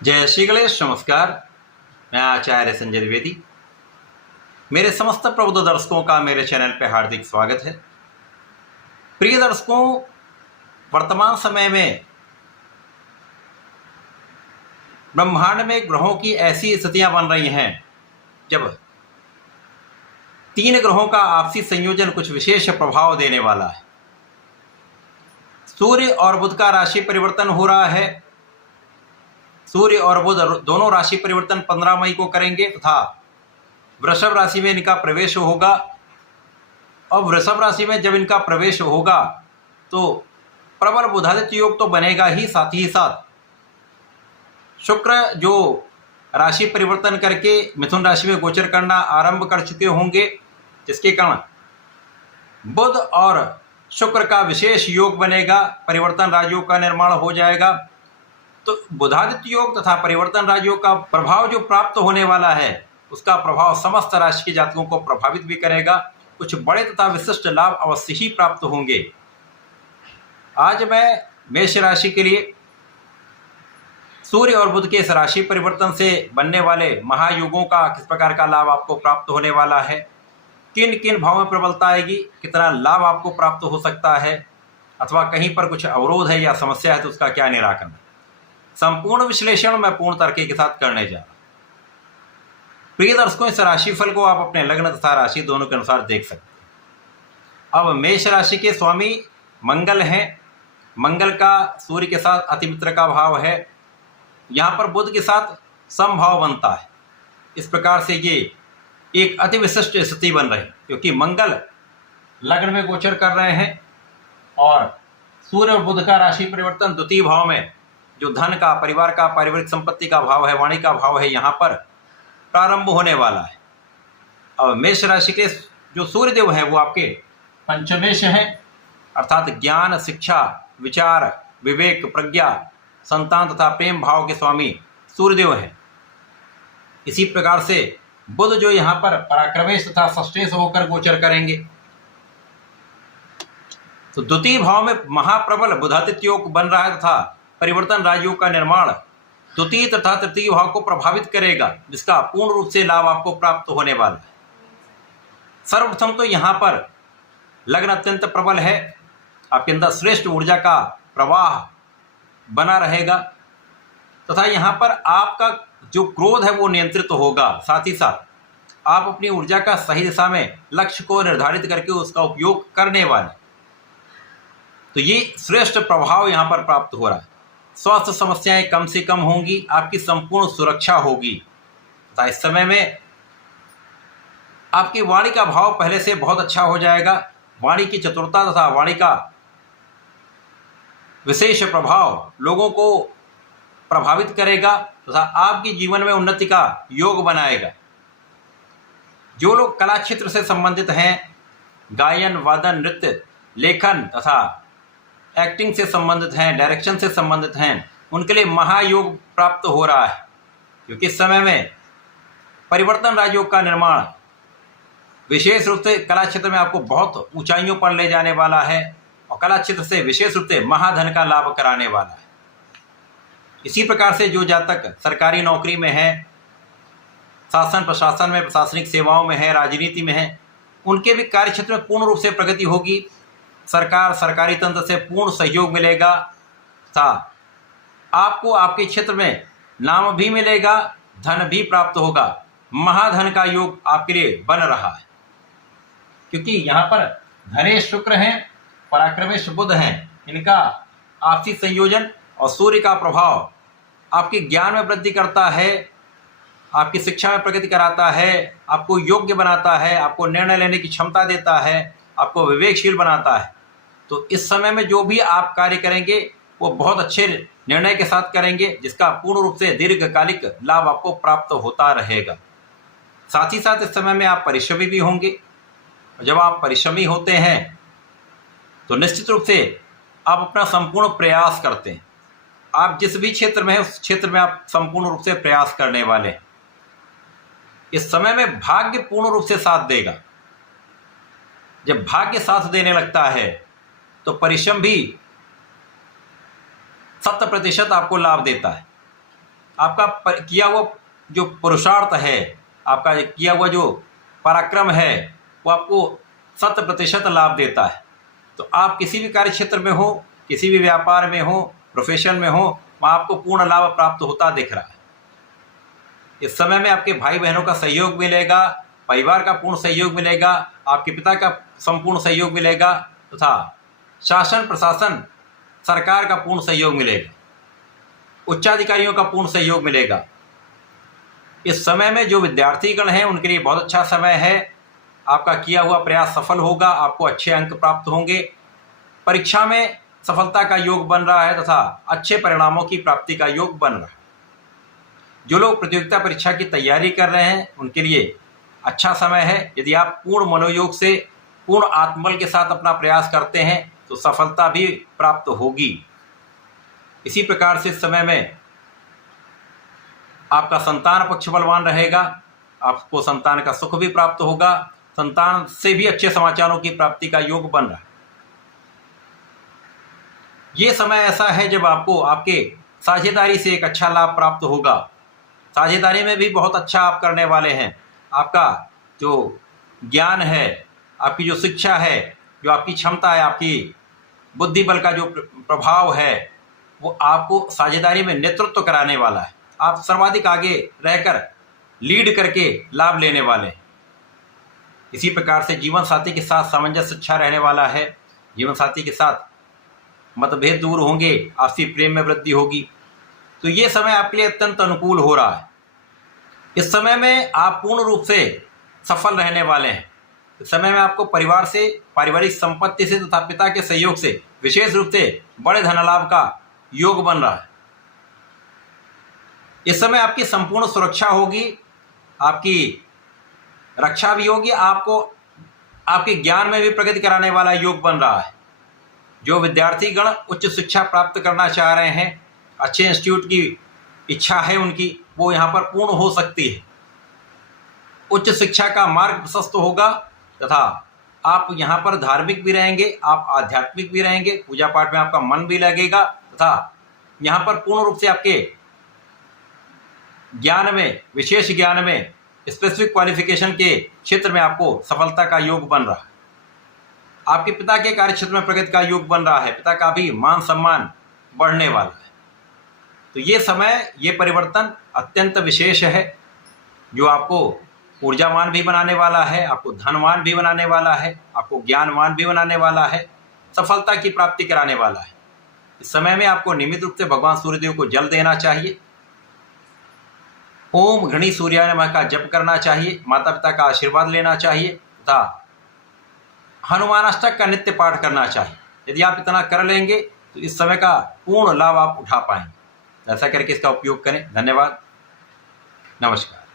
जय श्री गणेश। नमस्कार। मैं आचार्य संजय द्विवेदी। मेरे समस्त प्रबुद्ध दर्शकों का मेरे चैनल पर हार्दिक स्वागत है। प्रिय दर्शकों, वर्तमान समय में ब्रह्मांड में ग्रहों की ऐसी स्थितियां बन रही हैं जब 3 ग्रहों का आपसी संयोजन कुछ विशेष प्रभाव देने वाला है। सूर्य और बुध का राशि परिवर्तन हो रहा है। सूर्य और बुध दोनों राशि परिवर्तन 15 मई को करेंगे तथा वृषभ राशि में इनका प्रवेश होगा। और वृषभ राशि में जब इनका प्रवेश होगा तो प्रबल बुधादित्य योग तो बनेगा ही, साथ ही साथ शुक्र जो राशि परिवर्तन करके मिथुन राशि में गोचर करना आरंभ कर चुके होंगे, जिसके कारण बुध और शुक्र का विशेष योग बनेगा। परिवर्तन राजयोग का निर्माण हो जाएगा। तो बुधादित्य योग तथा परिवर्तन राजयोग का प्रभाव जो प्राप्त होने वाला है, उसका प्रभाव समस्त राशि के जातकों को प्रभावित भी करेगा। कुछ बड़े तथा विशिष्ट लाभ अवश्य ही प्राप्त होंगे। आज मैं मेष राशि के लिए सूर्य और बुध के इस राशि परिवर्तन से बनने वाले महायुगों का किस प्रकार का लाभ आपको प्राप्त होने वाला है, किन किन भावों में प्रबलता आएगी, कितना लाभ आपको प्राप्त हो सकता है, अथवा कहीं पर कुछ अवरोध है या समस्या है तो उसका क्या निराकरण, संपूर्ण विश्लेषण मैं पूर्ण तर्क के साथ करने जा रहा हूं। प्रिय दर्शकों, इस राशिफल को आप अपने लग्न तथा राशि दोनों के अनुसार देख सकते हैं। अब मेष राशि के स्वामी मंगल हैं। मंगल का सूर्य के साथ अतिमित्र का भाव है। यहाँ पर बुध के साथ समभाव बनता है। इस प्रकार से ये एक अति विशिष्ट स्थिति बन रही, क्योंकि मंगल लग्न में गोचर कर रहे हैं और सूर्य और बुध का राशि परिवर्तन द्वितीय भाव में, जो धन का, परिवार का, पारिवारिक संपत्ति का भाव है, वाणी का भाव है, यहाँ पर प्रारंभ होने वाला है। अब मेष राशि के जो सूर्यदेव हैं वो आपके पंचमेश हैं, अर्थात ज्ञान, शिक्षा, विचार, विवेक, प्रज्ञा, संतान तथा प्रेम भाव के स्वामी सूर्यदेव हैं। इसी प्रकार से बुध जो यहाँ पर पराक्रमेश तथा षष्ठेश होकर गोचर करेंगे, तो द्वितीय भाव में महाप्रबल बुधादित्य योग बन रहा है तथा परिवर्तन राजयोग का निर्माण द्वितीय तथा तृतीय भाव को प्रभावित करेगा, जिसका पूर्ण रूप से लाभ आपको प्राप्त होने वाला है। सर्वप्रथम तो यहाँ पर लग्न अत्यंत प्रबल है। आपके अंदर श्रेष्ठ ऊर्जा का प्रवाह बना रहेगा तथा यहाँ पर आपका जो क्रोध है वो नियंत्रित होगा। साथ ही साथ आप अपनी ऊर्जा का सही दिशा में लक्ष्य को निर्धारित करके उसका उपयोग करने वाले, तो ये श्रेष्ठ प्रभाव यहाँ पर प्राप्त हो रहा है। स्वास्थ्य समस्याएं कम से कम होंगी, आपकी संपूर्ण सुरक्षा होगी तथा इस समय में आपकी वाणी का भाव पहले से बहुत अच्छा हो जाएगा। वाणी की चतुरता तथा वाणी का विशेष प्रभाव लोगों को प्रभावित करेगा तथा आपके जीवन में उन्नति का योग बनाएगा। जो लोग कला क्षेत्र से संबंधित हैं, गायन, वादन, नृत्य, लेखन तथा एक्टिंग से संबंधित हैं, डायरेक्शन से संबंधित हैं, उनके लिए महायोग प्राप्त हो रहा है, क्योंकि इस समय में परिवर्तन राजयोग का निर्माण विशेष रूप से कला क्षेत्र में आपको बहुत ऊंचाइयों पर ले जाने वाला है और कला क्षेत्र से विशेष रूप से महाधन का लाभ कराने वाला है। इसी प्रकार से जो जातक सरकारी नौकरी में है, शासन प्रशासन में, प्रशासनिक सेवाओं में है, राजनीति में है, उनके भी कार्य क्षेत्र में पूर्ण रूप से प्रगति होगी। सरकार, सरकारी तंत्र से पूर्ण सहयोग मिलेगा तथा आपको आपके क्षेत्र में नाम भी मिलेगा, धन भी प्राप्त होगा। महाधन का योग आपके लिए बन रहा है, क्योंकि यहाँ पर धनेश शुक्र हैं, पराक्रमेश बुध हैं, इनका आपसी संयोजन और सूर्य का प्रभाव आपके ज्ञान में वृद्धि करता है, आपकी शिक्षा में प्रगति कराता है, आपको योग्य बनाता है, आपको निर्णय लेने की क्षमता देता है, आपको विवेकशील बनाता है। तो इस समय में जो भी आप कार्य करेंगे वो बहुत अच्छे निर्णय के साथ करेंगे, जिसका पूर्ण रूप से दीर्घकालिक लाभ आपको प्राप्त होता रहेगा। साथ ही साथ इस समय में आप परिश्रमी भी होंगे। जब आप परिश्रमी होते हैं तो निश्चित रूप से आप अपना संपूर्ण प्रयास करते हैं। आप जिस भी क्षेत्र में हैं उस क्षेत्र में आप संपूर्ण रूप से प्रयास करने वाले हैं। इस समय में भाग्य पूर्ण रूप से साथ देगा। जब भाग्य साथ देने लगता है तो परिश्रम भी 70% आपको लाभ देता है। आपका किया हुआ जो पुरुषार्थ है, आपका किया हुआ जो पराक्रम है, वो आपको 100% लाभ देता है। तो आप किसी भी कार्य क्षेत्र में हो, किसी भी व्यापार में हो, प्रोफेशन में हो, वहाँ आपको पूर्ण लाभ प्राप्त होता दिख रहा है। इस समय में आपके भाई बहनों का सहयोग मिलेगा, परिवार का पूर्ण सहयोग मिलेगा, आपके पिता का संपूर्ण सहयोग मिलेगा तथा शासन प्रशासन सरकार का पूर्ण सहयोग मिलेगा, उच्चाधिकारियों का पूर्ण सहयोग मिलेगा। इस समय में जो विद्यार्थीगण हैं उनके लिए बहुत अच्छा समय है। आपका किया हुआ प्रयास सफल होगा, आपको अच्छे अंक प्राप्त होंगे, परीक्षा में सफलता का योग बन रहा है तथा अच्छे परिणामों की प्राप्ति का योग बन रहा है। जो लोग प्रतियोगिता परीक्षा की तैयारी कर रहे हैं उनके लिए अच्छा समय है। यदि आप पूर्ण मनोयोग से, पूर्ण आत्मबल के साथ अपना प्रयास करते हैं तो सफलता भी प्राप्त होगी। इसी प्रकार से इस समय में आपका संतान पक्ष बलवान रहेगा, आपको संतान का सुख भी प्राप्त होगा, संतान से भी अच्छे समाचारों की प्राप्ति का योग बन रहा है। ये समय ऐसा है जब आपको आपके साझेदारी से एक अच्छा लाभ प्राप्त होगा। साझेदारी में भी बहुत अच्छा आप करने वाले हैं। आपका जो ज्ञान है, आपकी जो शिक्षा है, जो आपकी क्षमता है, आपकी बुद्धि बल का जो प्रभाव है, वो आपको साझेदारी में नेतृत्व कराने वाला है। आप सर्वाधिक आगे रहकर लीड करके लाभ लेने वाले हैं। इसी प्रकार से जीवन साथी के साथ सामंजस्य अच्छा रहने वाला है। जीवन साथी के साथ मतभेद दूर होंगे, आपसी प्रेम में वृद्धि होगी। तो ये समय आपके लिए अत्यंत अनुकूल हो रहा है। इस समय में आप पूर्ण रूप से सफल रहने वाले हैं। इस समय में आपको परिवार से, पारिवारिक संपत्ति से तथा पिता के सहयोग से विशेष रूप से बड़े धन लाभ का योग बन रहा है। इस समय आपकी संपूर्ण सुरक्षा होगी, आपकी रक्षा भी होगी, आपको आपके ज्ञान में भी प्रगति कराने वाला योग बन रहा है। जो विद्यार्थीगण उच्च शिक्षा प्राप्त करना चाह रहे हैं, अच्छे इंस्टीट्यूट की इच्छा है उनकी, वो यहाँ पर पूर्ण हो सकती है। उच्च शिक्षा का मार्ग प्रशस्त होगा तथा आप यहाँ पर धार्मिक भी रहेंगे, आप आध्यात्मिक भी रहेंगे, पूजा पाठ में आपका मन भी लगेगा तथा यहाँ पर पूर्ण रूप से आपके ज्ञान में, विशेष ज्ञान में, स्पेसिफिक क्वालिफिकेशन के क्षेत्र में आपको सफलता का योग बन रहा है। आपके पिता के कार्य क्षेत्र में प्रगति का योग बन रहा है, पिता का भी मान सम्मान बढ़ने वाला है। तो ये समय, ये परिवर्तन अत्यंत विशेष है, जो आपको ऊर्जावान भी बनाने वाला है, आपको धनवान भी बनाने वाला है, आपको ज्ञानवान भी बनाने वाला है, सफलता की प्राप्ति कराने वाला है। इस समय में आपको नियमित रूप से भगवान सूर्यदेव को जल देना चाहिए, ओम घृणी सूर्याय नमः का जप करना चाहिए, माता पिता का आशीर्वाद लेना चाहिए तथा हनुमानाष्टक का नित्य पाठ करना चाहिए। यदि आप इतना कर लेंगे तो इस समय का पूर्ण लाभ आप उठा पाएंगे। ऐसा करके इसका उपयोग करें। धन्यवाद, नमस्कार।